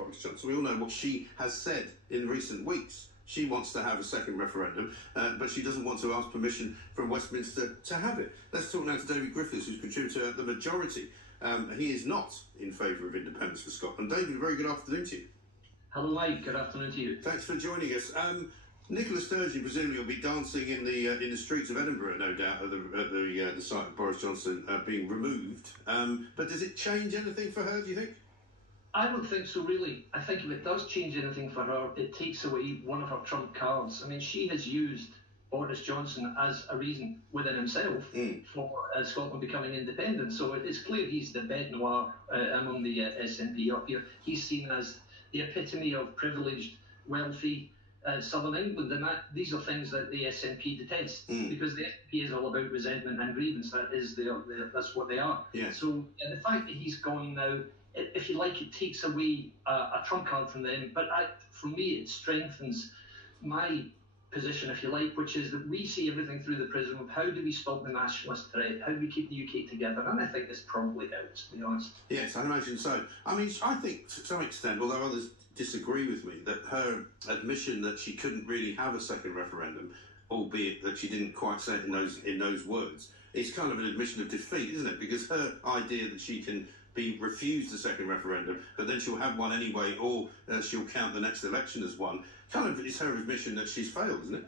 Boris Johnson. We all know what she has said in recent weeks. She wants to have a second referendum, but she doesn't want to ask permission from Westminster to have it. Let's talk now to David Griffiths, who's contributor at The Majority. He is not in favour of independence for Scotland. David, very good afternoon to you. Hello, Mike. Good afternoon to you. Thanks for joining us. Nicola Sturgeon presumably will be dancing in the streets of Edinburgh, no doubt, at the sight of Boris Johnson being removed. But does it change anything for her, do you think? I don't think so, really. I think if it does change anything for her, it takes away one of her trump cards. I mean, she has used Boris Johnson as a reason within himself for Scotland becoming independent. So it's clear he's the bête noire among the SNP up here. He's seen as the epitome of privileged, wealthy Southern England, and these are things that the SNP detest because the SNP is all about resentment and grievance. That is that's what they are. Yes. So the fact that he's gone now, if you like, it takes away a trump card from them. But for me, it strengthens my position, if you like, which is that we see everything through the prism of how do we stop the nationalist threat, how do we keep the UK together, and I think this probably helps, to be honest. Yes, I imagine so. I mean, I think to some extent, although others disagree with me, that her admission that she couldn't really have a second referendum, albeit that she didn't quite say it in those words, is kind of an admission of defeat, isn't it? Because her idea that she can be refused a second referendum, but then she'll have one anyway, or she'll count the next election as one, kind of is her admission that she's failed, isn't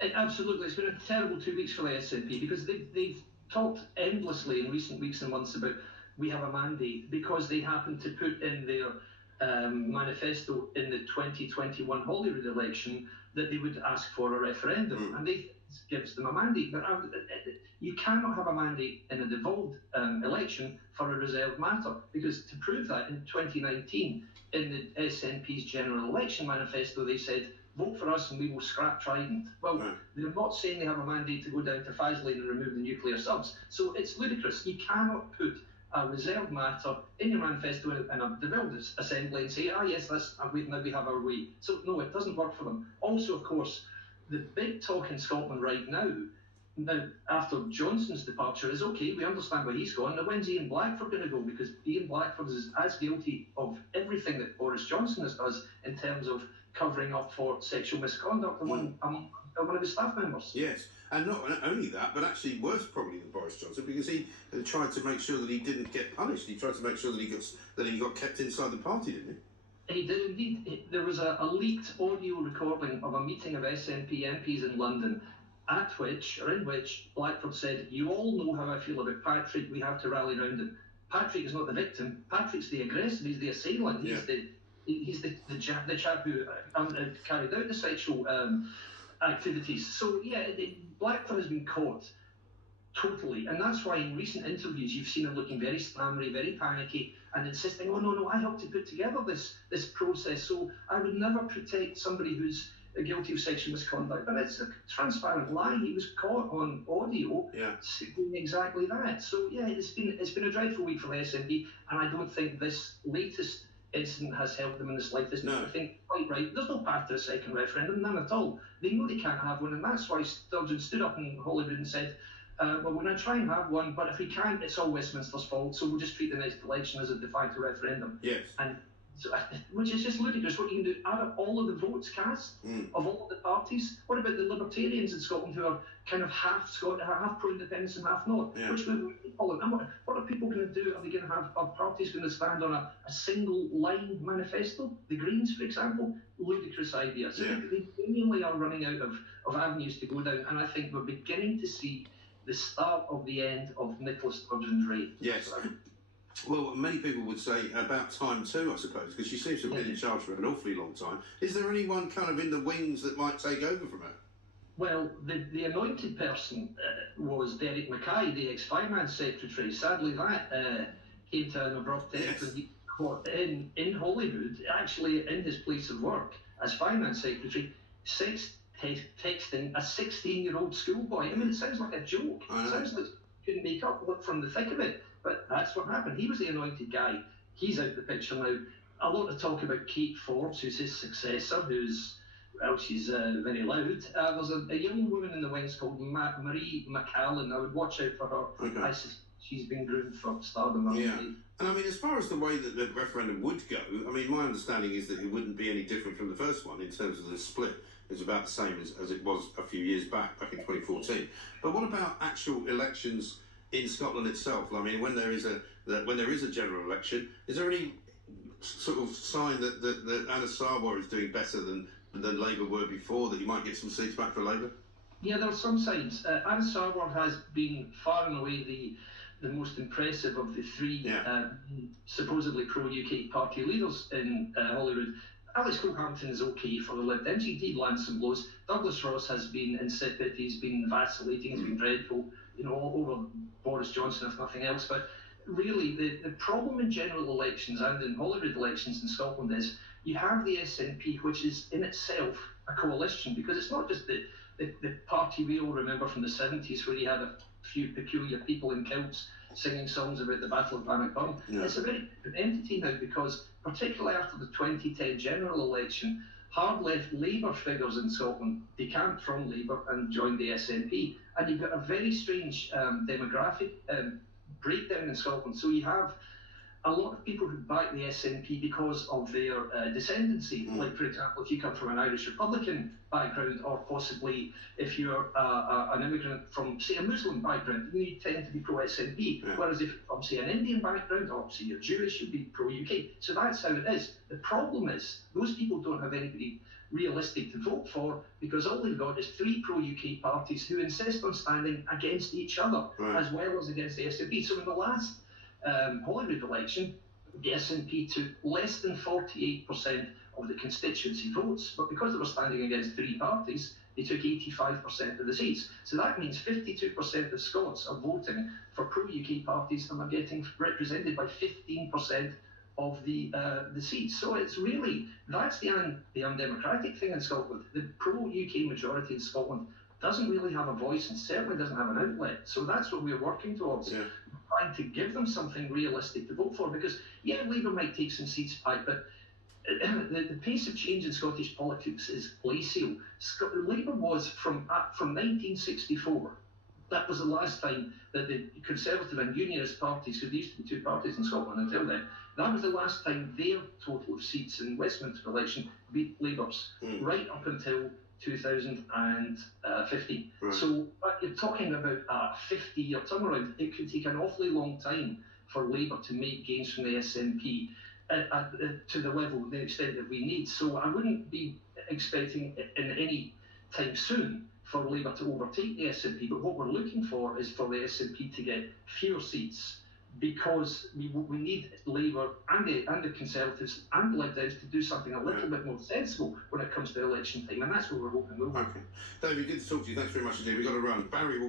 it? Absolutely. It's been a terrible 2 weeks for the SNP because they've talked endlessly in recent weeks and months about we have a mandate because they happen to put in their manifesto in the 2021 Holyrood election that they would ask for a referendum, and they gives them a mandate. But you cannot have a mandate in a devolved election for a reserved matter, because to prove that, in 2019, in the SNP's general election manifesto, they said, vote for us and we will scrap Trident. Well, they're not saying they have a mandate to go down to Faslane and remove the nuclear subs. So it's ludicrous. You cannot put a reserved matter in your manifesto in a devolved assembly and say, yes, we have our way. So no, it doesn't work for them. Also, of course, the big talk in Scotland right now after Johnson's departure is, okay, we understand where he's gone. Now, when's Ian Blackford going to go? Because Ian Blackford is as guilty of everything that Boris Johnson does in terms of covering up for sexual misconduct among one of his staff members. Yes, and not only that, but actually worse probably than Boris Johnson, because he tried to make sure that he didn't get punished. He tried to make sure that he got kept inside the party, didn't he? He did indeed. There was a leaked audio recording of a meeting of SNP MPs in London in which Blackford said, you all know how I feel about Patrick, we have to rally round him. Patrick is not the victim, Patrick's the aggressor, he's the assailant, he's the chap who carried out the sexual activities. So Blackford has been caught totally, and that's why in recent interviews you've seen him looking very stammery, very panicky, and insisting, oh no, I helped to put together this process, so I would never protect somebody who's guilty of sexual misconduct. But it's a transparent lie. He was caught on audio doing exactly that. So it's been a dreadful week for the SNP, and I don't think this latest incident has helped them in the slightest. No. I think quite right. There's no path to a second referendum, none at all. They know they can't have one, and that's why Sturgeon stood up in Holyrood and said, well, we're going to try and have one, but if we can't, it's all Westminster's fault, so we'll just treat the next election as a de facto referendum. Yes. And so, which is just ludicrous. What you can do, out of all of the votes cast of all of the parties, what about the Libertarians in Scotland who are kind of half pro-independence and half not? Yeah. Which we call it. And what are people going to do? Are they going to have parties going to stand on a single line manifesto? The Greens, for example, ludicrous idea. So they genuinely are running out of avenues to go down, and I think we're beginning to see the start of the end of Nicola Sturgeon's reign. Yes. Well, many people would say about time too, I suppose, because she seems to have been in charge for an awfully long time. Is there anyone kind of in the wings that might take over from her? Well, the anointed person was Derek Mackay, the ex-finance secretary. Sadly, that came to an abrupt end when he caught in Holyrood, actually in his place of work as finance secretary, texting a 16-year-old schoolboy. I mean, it sounds like a joke. It sounds like couldn't make up from the thick of it. But that's what happened. He was the anointed guy. He's out the picture now. A lot of talk about Kate Forbes, who's his successor, she's very loud. There's a young woman in the wings called Marie McCallan. I would watch out for her. Okay. She's been groomed for stardom. Yeah. And I mean, as far as the way that the referendum would go, I mean, my understanding is that it wouldn't be any different from the first one in terms of the split. It's about the same as it was a few years back in 2014. But what about actual elections in Scotland itself? I mean, when there is a general election, is there any sort of sign that Anna Sarwar is doing better than Labour were before, that you might get some seats back for Labour? Yeah, there are some signs. Anna Sarwar has been far and away the most impressive of the three supposedly pro-UK party leaders in Holyrood. Alice Cohampton is okay for the Lib Dems. He did land some blows. Douglas Ross has been insipid. He's been vacillating. He's been dreadful, over Boris Johnson, if nothing else. But really, the problem in general elections and in Holyrood elections in Scotland is you have the SNP, which is in itself a coalition, because it's not just the party we all remember from the 70s, where you had a few peculiar people in kilts singing songs about the Battle of Bannockburn. Yeah. It's a very different entity now, because particularly after the 2010 general election, hard left Labour figures in Scotland decamped from Labour and joined the SNP, and you've got a very strange demographic breakdown in Scotland. So you have a lot of people who back the SNP because of their descendancy. Like, for example, if you come from an Irish Republican background, or possibly if you're an immigrant from, say, a Muslim background, you tend to be pro-SNP. Yeah. Whereas if you're from, say, an Indian background, or say you're Jewish, you'd be pro-UK. So that's how it is. The problem is those people don't have anybody realistic to vote for, because all they've got is three pro-UK parties who insist on standing against each other, as well as against the SNP. So in the last Holyrood election, the SNP took less than 48% of the constituency votes, but because they were standing against three parties, they took 85% of the seats. So that means 52% of Scots are voting for pro-UK parties and are getting represented by 15% of the seats. So it's really, that's the undemocratic thing in Scotland. The pro-UK majority in Scotland doesn't really have a voice, and certainly doesn't have an outlet. So that's what we're working towards. Yeah. Trying to give them something realistic to vote for, because Labour might take some seats back, but the pace of change in Scottish politics is glacial. Labour was from 1964. That was the last time that the Conservative and Unionist parties, because there used to be two parties in Scotland until then, that was the last time their total of seats in Westminster election beat Labour's, right up until 2015. Right. So you're talking about a 50-year turnaround. It could take an awfully long time for Labour to make gains from the SNP to the extent that we need. So I wouldn't be expecting in any time soon for Labour to overtake the SNP, but what we're looking for is for the SNP to get fewer seats, because we need Labour and the Conservatives and the Lib Dems to do something a little bit more sensible when it comes to election time, and that's what we're hoping we'll. Okay. David, good to talk to you. Thanks very much indeed. We've got to run. Barry will